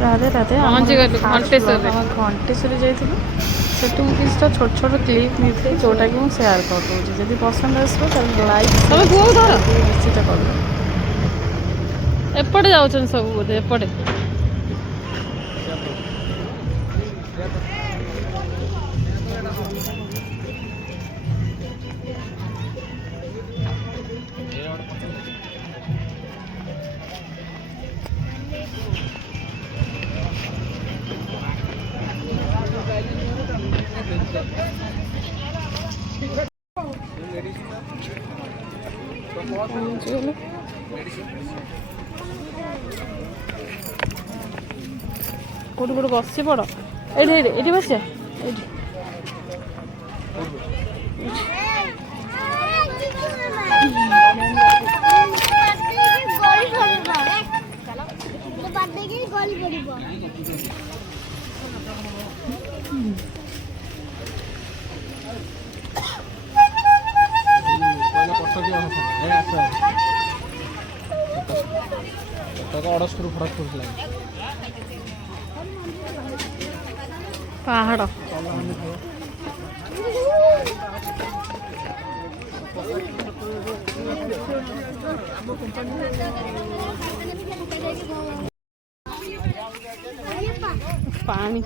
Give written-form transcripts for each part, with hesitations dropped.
राधे राधे घंटेश्वरी जाइलु सेठू किछटा छोट छोट क्लिप नहीं जोटा कि मुझे सेयार कर दूँ जदि पसंद आसो लाइक निश्चित कर एपटे जाऊँ सब बोधे एपटे कौटी गोटे बस पड़ ये बस पहाड़ पानी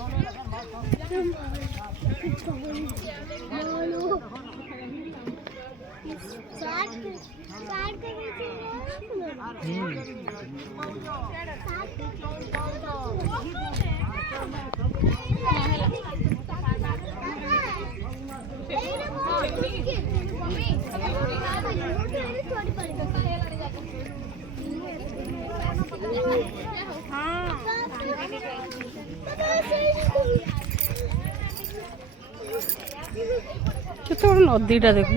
केते बड़ नदीटा देख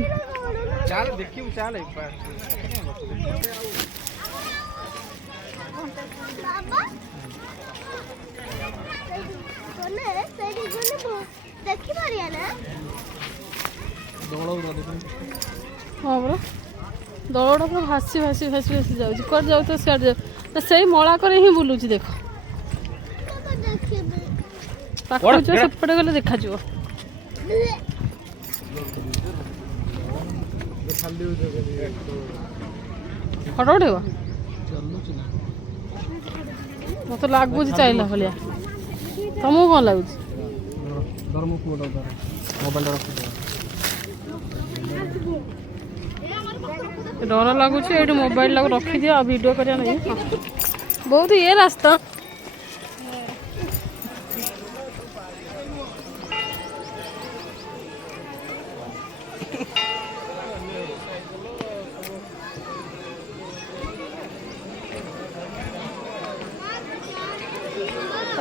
चाल देखियो चाल एक बार बाबा कोने सेडी गने देखि मारिया ना दौड़ उड़ा देखो हाँ बड़ा दलटा पूरा भासी भासी भासी भासी जाऊँ कौन जाऊ तो सियाड़ जा से मला कर ही बुलूची देख पाखु जो सेपटे गले देखा फटो उठेब मत लगुच चाहिए भाया तुमको कौन लगुच डर लगुच ये मोबाइल रखी दियो वीडियो करिया नहीं बहुत ये रास्ता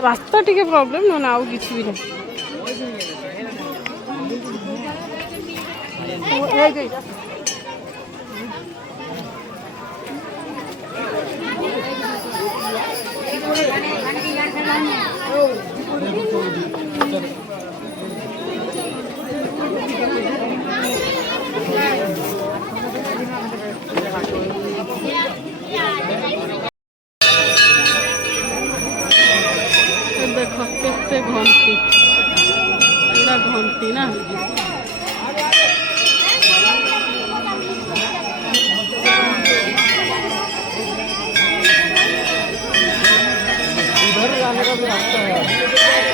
रास्ता टिके प्रॉब्लम ना आउ किसी भी नहीं देख केते घंटी एटा घंटी ना इधर जाने का भी रास्ता है